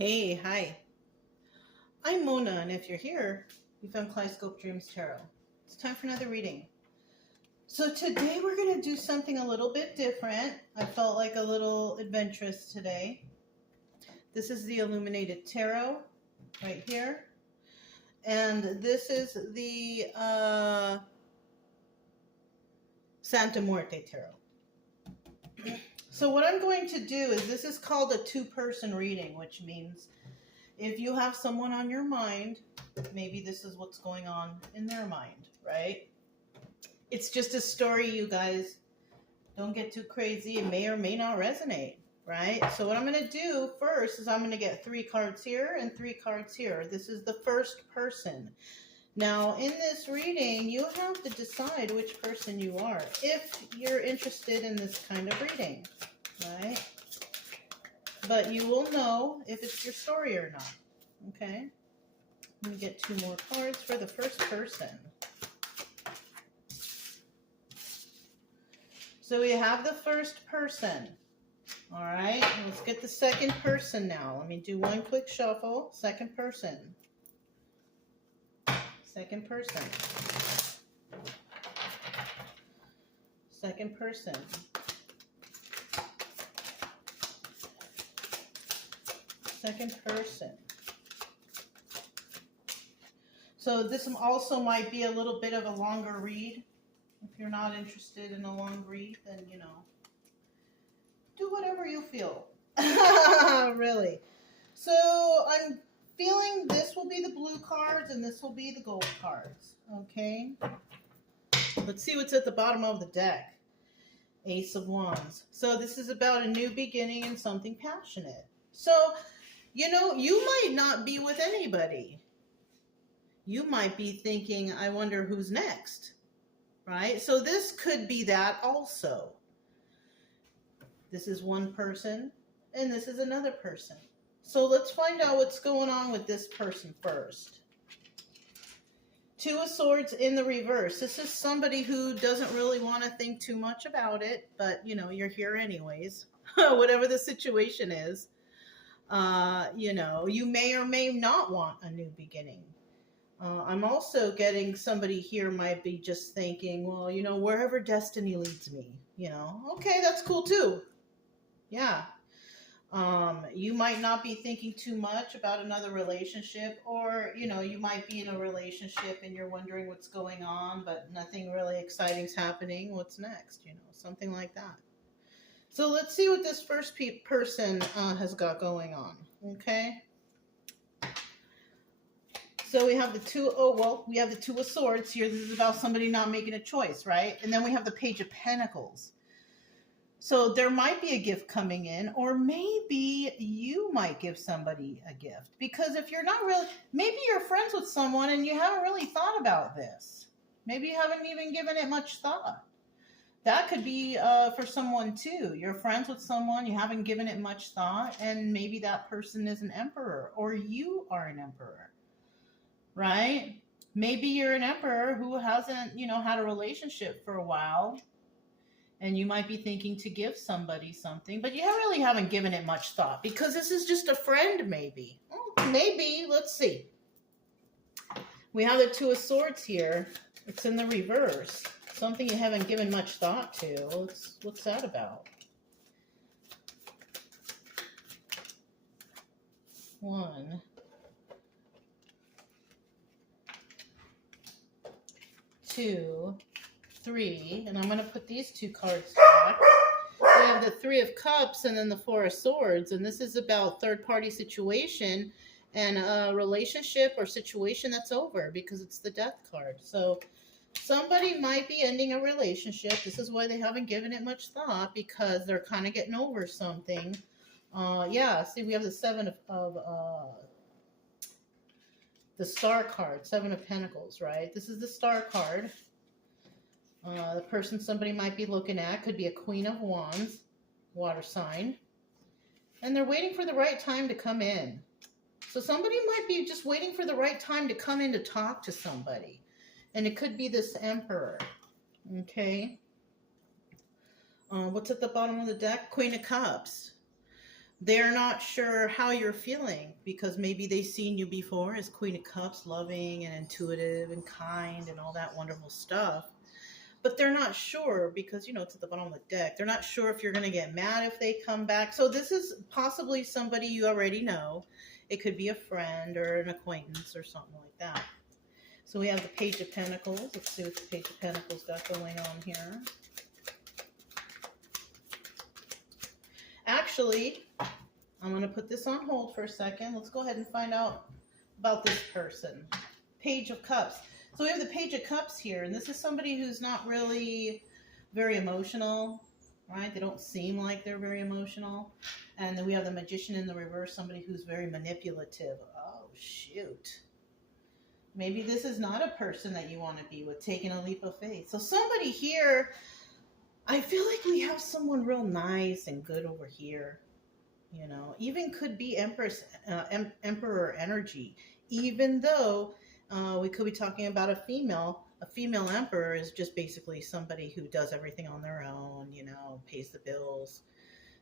Hey, hi. I'm Mona, and if you're here, you found Kaleidoscope Dreams Tarot. It's time for another reading. So today we're going to do something a little bit different. I felt like a little adventurous today. This is the Illuminated Tarot right here. And this is the Santa Muerte Tarot. So what I'm going to do is, this is called a two-person reading, which means if you have someone on your mind, maybe this is what's going on in their mind, right? It's just a story, you guys. Don't get too crazy. It may or may not resonate, right? So what I'm going to do first is I'm going to get 3 cards here and 3 cards here. This is the first person. Now, in this reading, you have to decide which person you are if you're interested in this kind of reading, right? But you will know if it's your story or not, okay? Let me get 2 more cards for the first person. So we have the first person. All right, let's get the second person now. Let me do one quick shuffle. Second person. Second person. Second person. Second person. So this also might be a little bit of a longer read. If you're not interested in a long read, then, you know, do whatever you feel. Really. So I'm feeling this will be the blue cards and this will be the gold cards. Okay. Let's see what's at the bottom of the deck. Ace of Wands. So this is about a new beginning and something passionate. So, you know, you might not be with anybody. You might be thinking, I wonder who's next, right? So this could be that also. This is one person, and this is another person. So let's find out what's going on with this person first. 2 of Swords in the reverse. This is somebody who doesn't really want to think too much about it, but, you know, you're here anyways. Whatever the situation is, you know, you may or may not want a new beginning. I'm also getting somebody here might be just thinking, well, you know, wherever destiny leads me, you know, okay, that's cool too. Yeah. You might not be thinking too much about another relationship, or, you know, you might be in a relationship and you're wondering what's going on, but nothing really exciting's happening. What's next? You know, something like that. So let's see what this first person has got going on. Okay. So we have the 2 of Swords here. This is about somebody not making a choice, right? And then we have the Page of Pentacles. So there might be a gift coming in, or maybe you might give somebody a gift. Because if you're not really, maybe you're friends with someone and you haven't really thought about this. Maybe you haven't even given it much thought. That could be for someone too. You're friends with someone, you haven't given it much thought, and maybe that person is an emperor, or you are an emperor, right? Maybe you're an emperor who hasn't, you know, had a relationship for a while, and you might be thinking to give somebody something, but you really haven't given it much thought because this is just a friend, maybe. Maybe, let's see. We have the 2 of Swords here. It's in the reverse. Something you haven't given much thought to. What's that about? 1, 2, 3, and I'm going to put these 2 cards back. We have the 3 of Cups and then the 4 of Swords, and this is about third-party situation and a relationship or situation that's over because it's the Death card. So somebody might be ending a relationship. This is why they haven't given it much thought, because they're kind of getting over something. Yeah, see, we have the 7 of the Star card, 7 of Pentacles, right? This is the Star card. The person somebody might be looking at could be a Queen of Wands, water sign. And they're waiting for the right time to come in. So somebody might be just waiting for the right time to come in to talk to somebody. And it could be this Emperor. Okay. What's at the bottom of the deck? Queen of Cups. They're not sure how you're feeling because maybe they've seen you before as Queen of Cups, loving and intuitive and kind and all that wonderful stuff. But they're not sure because, you know, it's at the bottom of the deck. They're not sure if you're going to get mad if they come back. So this is possibly somebody you already know. It could be a friend or an acquaintance or something like that. So we have the Page of Pentacles. Let's see what the Page of Pentacles got going on here. Actually, I'm going to put this on hold for a second. Let's go ahead and find out about this person. Page of Cups. So we have the Page of Cups here, and this is somebody who's not really very emotional, right? They don't seem like they're very emotional. And then we have the Magician in the reverse, somebody who's very manipulative. Oh, shoot. Maybe this is not a person that you want to be with, taking a leap of faith. So somebody here, I feel like we have someone real nice and good over here. You know, even could be Emperor energy, even though we could be talking about a female. A female emperor is just basically somebody who does everything on their own, you know, pays the bills,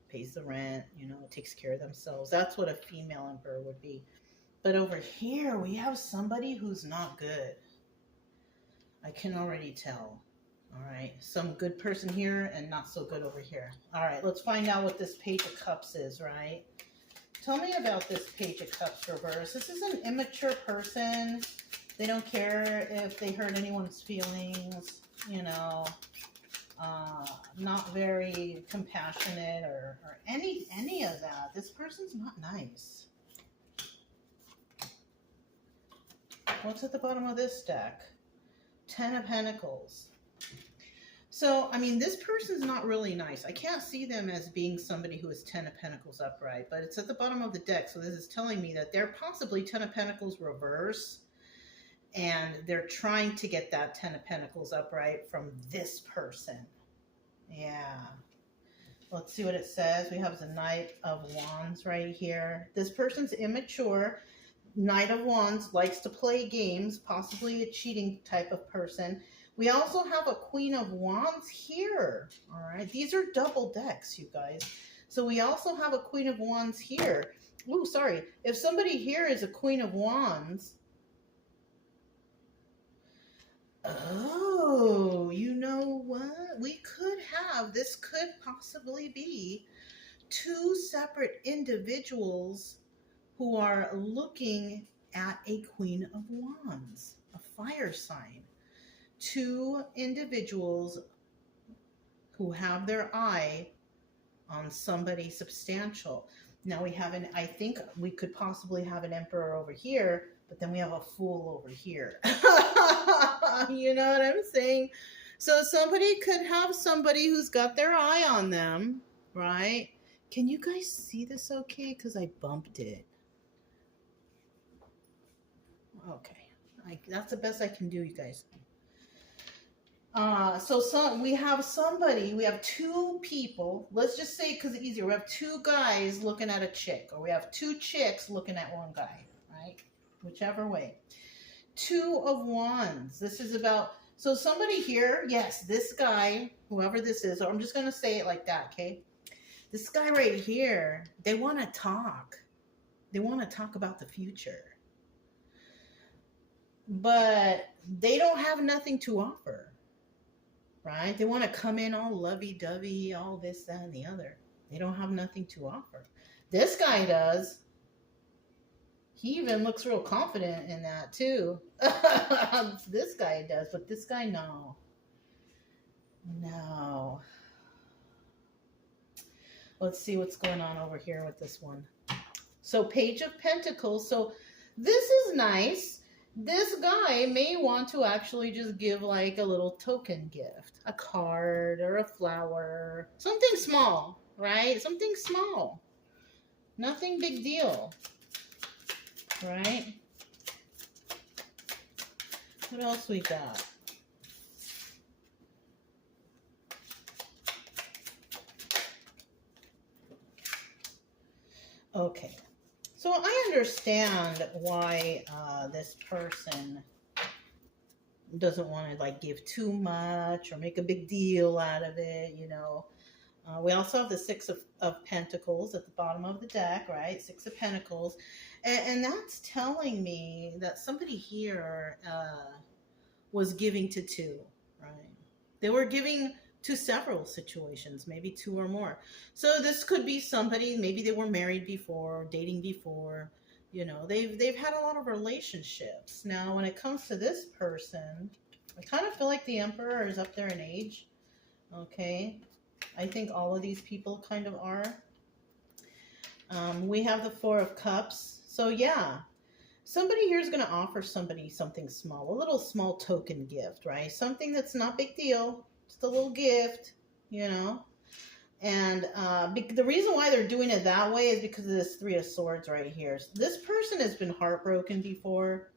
pays the rent, you know, takes care of themselves. That's what a female emperor would be. But over here, we have somebody who's not good. I can already tell. All right, some good person here and not so good over here. All right, let's find out what this Page of Cups is, right? Tell me about this Page of Cups reverse. This is an immature person. They don't care if they hurt anyone's feelings, you know, not very compassionate or any of that. This person's not nice. What's at the bottom of this deck? 10 of Pentacles. So, I mean, this person's not really nice. I can't see them as being somebody who is 10 of Pentacles upright, but it's at the bottom of the deck. So this is telling me that they're possibly 10 of Pentacles reverse, and they're trying to get that 10 of Pentacles upright from this person. Yeah. Let's see what it says. We have the Knight of Wands right here. This person's immature. Knight of Wands likes to play games, possibly a cheating type of person. We also have a Queen of Wands here. All right. These are double decks, you guys. So we also have a Queen of Wands here. Oh, sorry. If somebody here is a Queen of Wands. Oh, you know what? We could have, this could possibly be two separate individuals who are looking at a Queen of Wands, a fire sign. Two individuals who have their eye on somebody substantial. Now we have an, I think we could possibly have an Emperor over here, but then we have a Fool over here. You know what I'm saying? So somebody could have somebody who's got their eye on them, right? Can you guys see this okay? Because I bumped it. Okay. That's the best I can do, you guys. So we have somebody, we have two people, let's just say because it's easier, we have two guys looking at a chick, or we have two chicks looking at one guy, right? Whichever way. Two of Wands. This is about, so somebody here, yes, this guy, whoever this is, or I'm just going to say it like that, okay? This guy right here, they want to talk. They want to talk about the future. But they don't have nothing to offer. Right? They want to come in all lovey-dovey, all this, that, and the other. They don't have nothing to offer. This guy does. He even looks real confident in that, too. This guy does, but this guy, no. No. Let's see what's going on over here with this one. So, Page of Pentacles. So, this is nice. This guy may want to actually just give like a little token gift, a card or a flower, something small, right? Something small, nothing big deal, right? What else we got? Okay. So I understand why this person doesn't want to like give too much or make a big deal out of it, you know. We also have the Six of Pentacles at the bottom of the deck, right? Six of Pentacles. And that's telling me that somebody here was giving to two, right? They were giving to several situations, maybe two or more. So this could be somebody, maybe they were married before, dating before, you know, they've had a lot of relationships. Now, when it comes to this person, I kind of feel like the Emperor is up there in age, okay? I think all of these people kind of are. We have the Four of Cups. So yeah, somebody here is going to offer somebody something small, a little small token gift, right? Something that's not big deal. Just a little gift, you know. And the reason why they're doing it that way is because of this Three of Swords right here. This person has been heartbroken before.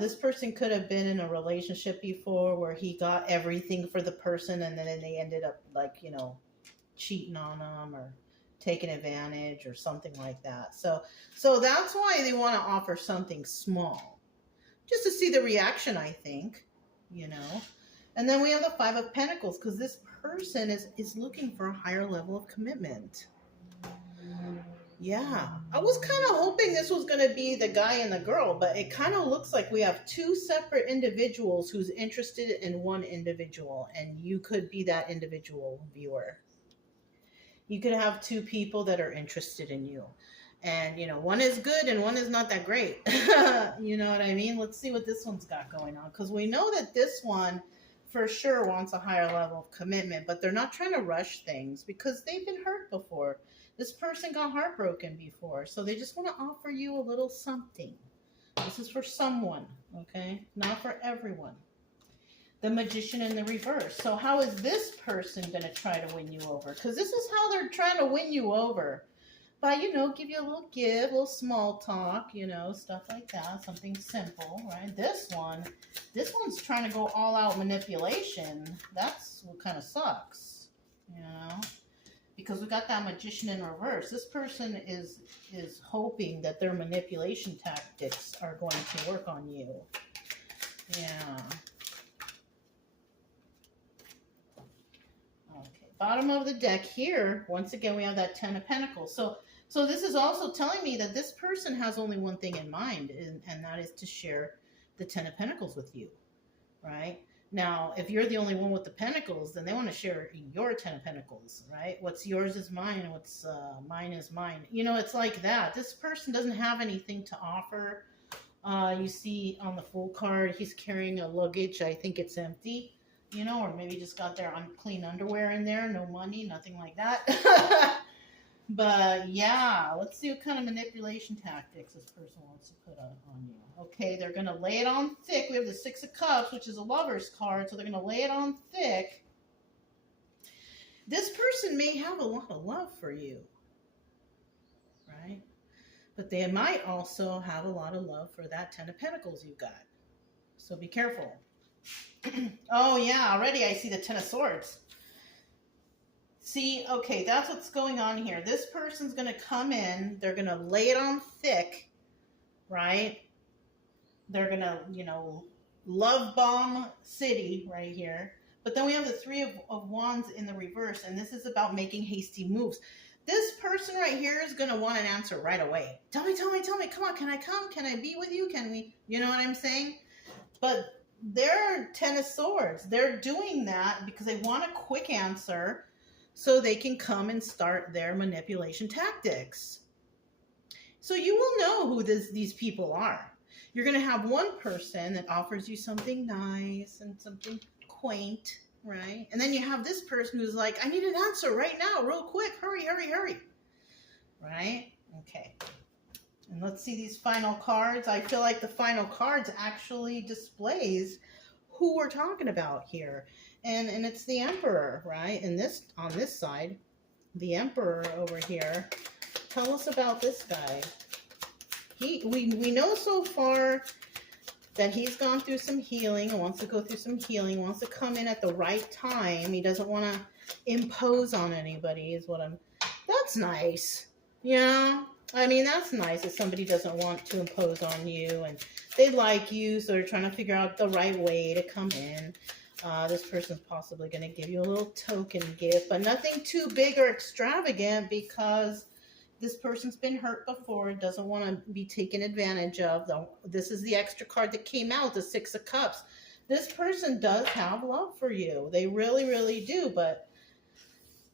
This person could have been in a relationship before where he got everything for the person and then they ended up, like, you know, cheating on them or taking advantage or something like that. So that's why they want to offer something small, just to see the reaction, I think, you know. And then we have the Five of Pentacles, because this person is looking for a higher level of commitment. Yeah, I was kind of hoping this was going to be the guy and the girl, but it kind of looks like we have two separate individuals who's interested in one individual, and you could be that individual, viewer. You could have two people that are interested in you. And, you know, one is good and one is not that great. You know what I mean? Let's see what this one's got going on, because we know that this one for sure wants a higher level of commitment, but they're not trying to rush things because they've been hurt before. This person got heartbroken before, so they just want to offer you a little something. This is for someone, okay? Not for everyone. The Magician in the reverse. So how is this person going to try to win you over? Because this is how they're trying to win you over. By, you know, give you a little give, a little small talk, you know, stuff like that. Something simple, right? This one's trying to go all out manipulation. That's what kind of sucks, you know? Because we got that Magician in reverse. This person is hoping that their manipulation tactics are going to work on you. Yeah. Okay. Bottom of the deck here, once again, we have that Ten of Pentacles. So this is also telling me that this person has only one thing in mind, and that is to share the Ten of Pentacles with you, right? Now, if you're the only one with the Pentacles, then they want to share your Ten of Pentacles, right? What's yours is mine, and what's mine is mine. You know, it's like that. This person doesn't have anything to offer. You see on the Fool card, he's carrying a luggage. I think it's empty, you know, or maybe just got their unclean underwear in there. No money, nothing like that. But yeah, let's see what kind of manipulation tactics this person wants to put on you. Okay, they're going to lay it on thick. We have the Six of Cups, which is a lover's card, so they're going to lay it on thick. This person may have a lot of love for you, right? But they might also have a lot of love for that Ten of Pentacles you got. So be careful. Oh yeah, already I see the Ten of Swords. See, okay, that's what's going on here. This person's going to come in. They're going to lay it on thick, right? They're going to, you know, love bomb city right here. But then we have the Three of Wands in the reverse, and this is about making hasty moves. This person right here is going to want an answer right away. Tell me. Come on, can I come? Can I be with you? Can we, you know what I'm saying? But they're Ten of Swords. They're doing that because they want a quick answer, so they can come and start their manipulation tactics. So you will know who these people are. You're going to have one person that offers you something nice and something quaint, right? And then you have this person who's like, I need an answer right now, real quick. Hurry. Right? Okay. And let's see these final cards. I feel like the final cards actually displays who we're talking about here. And it's the Emperor, right? And this, on this side, the Emperor over here. Tell us about this guy. We know so far that he's gone through some healing and wants to go through some healing, wants to come in at the right time. He doesn't want to impose on anybody, is what that's nice. Yeah, I mean, that's nice if somebody doesn't want to impose on you and they like you, so they're trying to figure out the right way to come in. This person's possibly going to give you a little token gift, but nothing too big or extravagant, because this person's been hurt before, doesn't want to be taken advantage of. This is the extra card that came out, the Six of Cups. This person does have love for you. They really, really do, but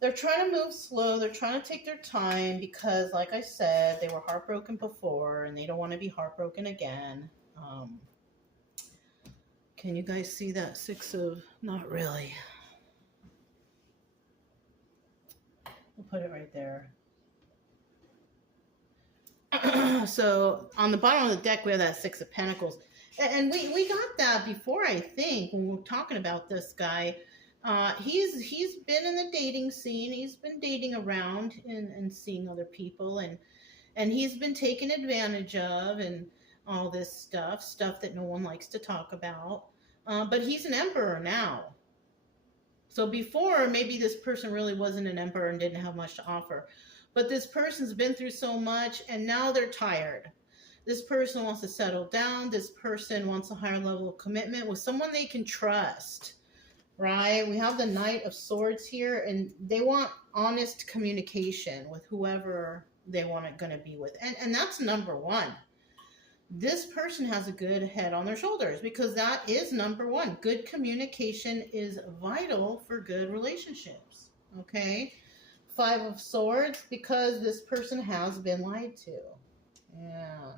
they're trying to move slow. They're trying to take their time because, like I said, they were heartbroken before and they don't want to be heartbroken again. Can you guys see that Six of... Not really. We'll put it right there. So on the bottom of the deck, we have that Six of Pentacles. And we got that before, I think, when we were talking about this guy. He's been in the dating scene. He's been dating around and seeing other people. And he's been taken advantage of and all this stuff that no one likes to talk about. But he's an emperor now. So before, maybe this person really wasn't an emperor and didn't have much to offer. But this person's been through so much, and now they're tired. This person wants to settle down. This person wants a higher level of commitment with someone they can trust, right? We have the Knight of Swords here, and they want honest communication with whoever they want it going to be with. And that's number one. This person has a good head on their shoulders, because that is number one. Good communication is vital for good relationships, okay? Five of Swords, because this person has been lied to. Yeah.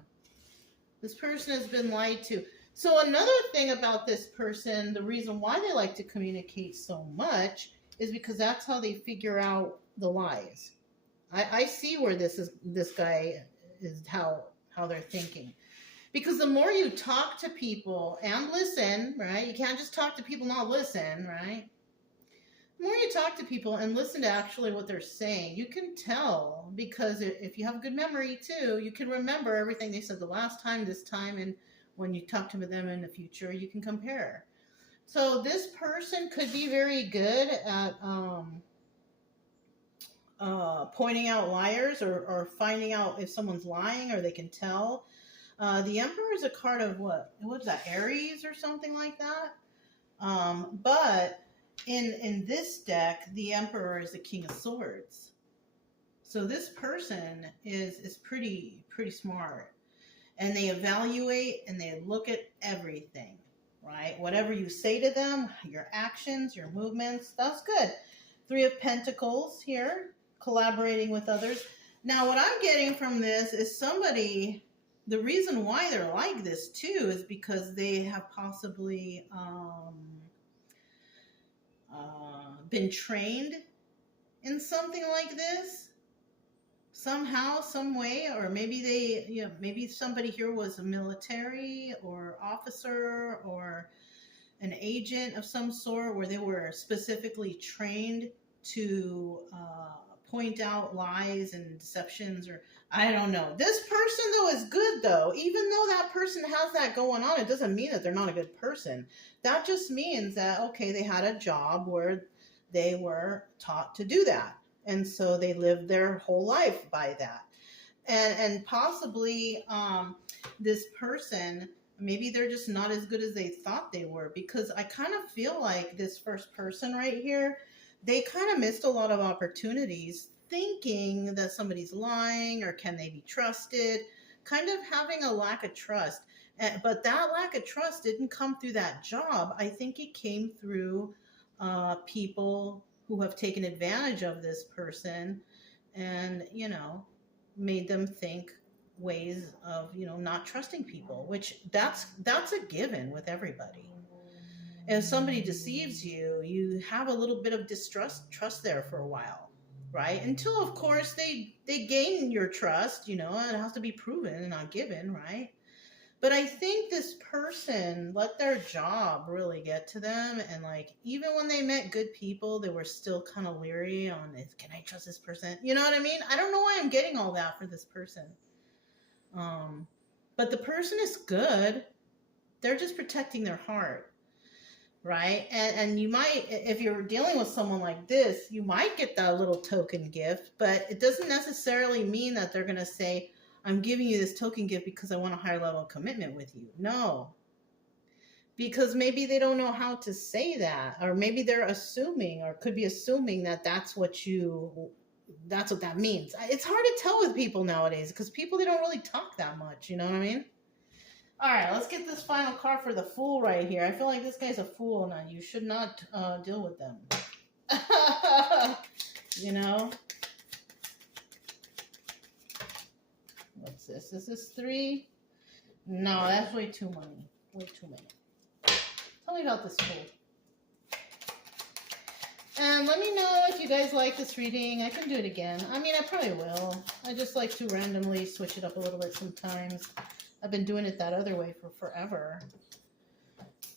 This person has been lied to. So another thing about this person, the reason why they like to communicate so much is because that's how they figure out the lies. I see where this guy is, how they're thinking. Because the more you talk to people and listen, right? You can't just talk to people, not listen, right? The more you talk to people and listen to actually what they're saying, you can tell, because if you have a good memory too, you can remember everything they said the last time, this time, and when you talk to them in the future, you can compare. So this person could be very good at pointing out liars or finding out if someone's lying, or they can tell. The Emperor is a card of what's that, Aries or something like that? But in this deck, the Emperor is the King of Swords. So this person is pretty smart. And they evaluate and they look at everything, right? Whatever you say to them, your actions, your movements, that's good. Three of Pentacles here, collaborating with others. Now, what I'm getting from this is somebody... The reason why they're like this, too, is because they have possibly been trained in something like this somehow, some way, or maybe maybe somebody here was a military or officer or an agent of some sort, where they were specifically trained to point out lies and deceptions, or I don't know. This person, though, is good, though. Even though that person has that going on, it doesn't mean that they're not a good person. That just means that, okay, they had a job where they were taught to do that. And so they lived their whole life by that. And possibly this person, maybe they're just not as good as they thought they were, because I kind of feel like this first person right here, they kind of missed a lot of opportunities thinking that somebody's lying or can they be trusted, kind of having a lack of trust. But that lack of trust didn't come through that job. I think it came through people who have taken advantage of this person and, made them think ways of, not trusting people, which that's a given with everybody. If somebody deceives you, you have a little bit of trust there for a while, right? Until, of course, they gain your trust, it has to be proven and not given, right? But I think this person let their job really get to them. And even when they met good people, they were still kind of leery on, can I trust this person? You know what I mean? I don't know why I'm getting all that for this person. But the person is good. They're just protecting their heart. Right? And you might, if you're dealing with someone like this, you might get that little token gift, but it doesn't necessarily mean that they're going to say, I'm giving you this token gift because I want a higher level of commitment with you. No. because maybe they don't know how to say that, or maybe they're assuming, or could be assuming that that's what that means. It's hard to tell with people nowadays because people, they don't really talk that much, you know what I mean? All right, let's get this final card for the Fool right here. I feel like this guy's a fool now. You should not deal with them. You know? What's this? Is this 3? No, that's way too many. Way too many. Tell me about this Fool. And let me know if you guys like this reading. I can do it again. I mean, I probably will. I just like to randomly switch it up a little bit sometimes. I've been doing it that other way for forever.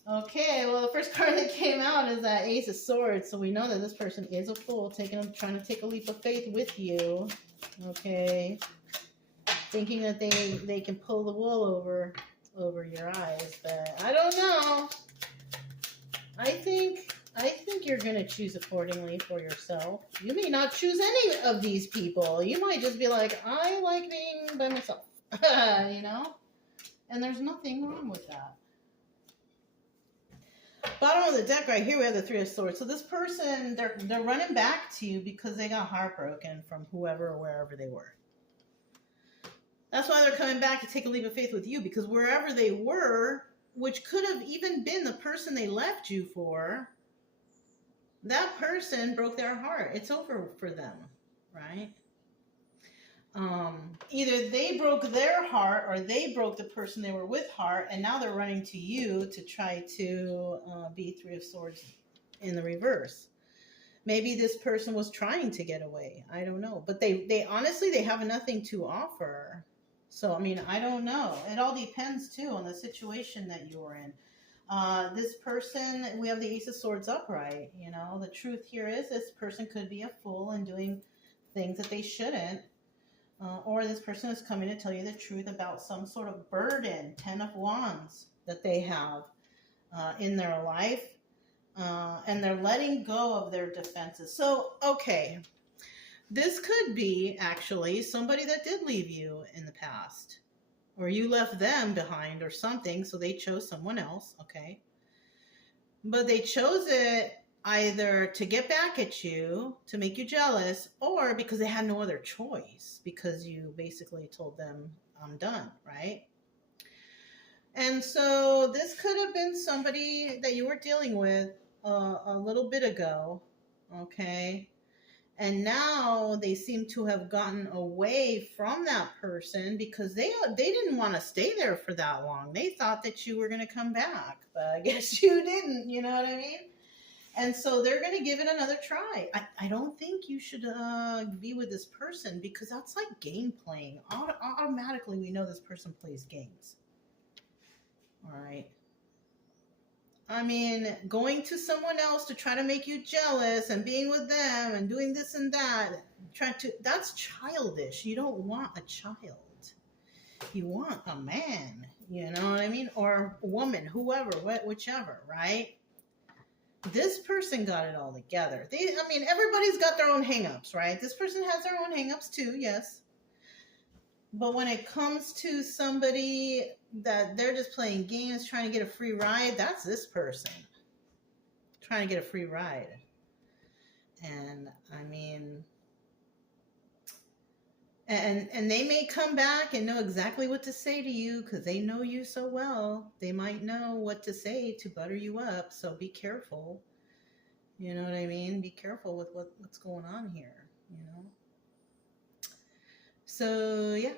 Okay, well, the first card that came out is that Ace of Swords. So we know that this person is a fool, trying to take a leap of faith with you. Okay. Thinking that they can pull the wool over your eyes. But I don't know. I think you're going to choose accordingly for yourself. You may not choose any of these people. You might just be like, I like being by myself. You know? And there's nothing wrong with that. Bottom of the deck right here, we have the 3 of Swords. So this person, they're running back to you because they got heartbroken from whoever or wherever they were. That's why they're coming back to take a leap of faith with you, because wherever they were, which could have even been the person they left you for, that person broke their heart. It's over for them, right? Either they broke their heart or they broke the person they were with heart, and now they're running to you to try to be 3 of Swords in the reverse. Maybe this person was trying to get away. I don't know. But they honestly, they have nothing to offer. So, I mean, I don't know. It all depends, too, on the situation that you're in. This person, we have the Ace of Swords upright. You know, the truth here is this person could be a fool and doing things that they shouldn't. Or this person is coming to tell you the truth about some sort of burden, 10 of Wands, that they have in their life. And they're letting go of their defenses. So, okay, this could be actually somebody that did leave you in the past. Or you left them behind or something, so they chose someone else, okay? But they chose it either to get back at you, to make you jealous, or because they had no other choice, because you basically told them, I'm done, right? And so this could have been somebody that you were dealing with a little bit ago, okay? And now they seem to have gotten away from that person because they didn't want to stay there for that long. They thought that you were going to come back, but I guess you didn't, you know what I mean? And so they're going to give it another try. I don't think you should be with this person, because that's like game playing. Automatically, we know this person plays games. All right. I mean, going to someone else to try to make you jealous and being with them and doing this and that, that's childish. You don't want a child. You want a man, you know what I mean? Or a woman, whoever, whichever, right? This person got it all together. Everybody's got their own hangups, right? This person has their own hangups too, yes. But when it comes to somebody that they're just playing games, trying to get a free ride, that's this person. Trying to get a free ride. And I mean, and they may come back and know exactly what to say to you because they know you so well. They might know what to say to butter you up, so be careful. You know what I mean? Be careful with what's going on here, you know? So, yeah.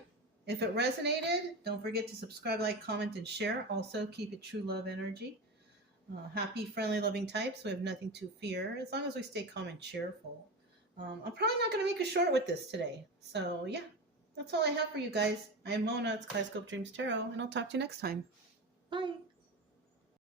If it resonated, don't forget to subscribe, like, comment, and share. Also, keep it true love energy. Happy, friendly, loving types. We have nothing to fear as long as we stay calm and cheerful. I'm probably not going to make a short with this today. So, yeah, that's all I have for you guys. I am Mona. It's Kaleidoscope Dreams Tarot, and I'll talk to you next time. Bye.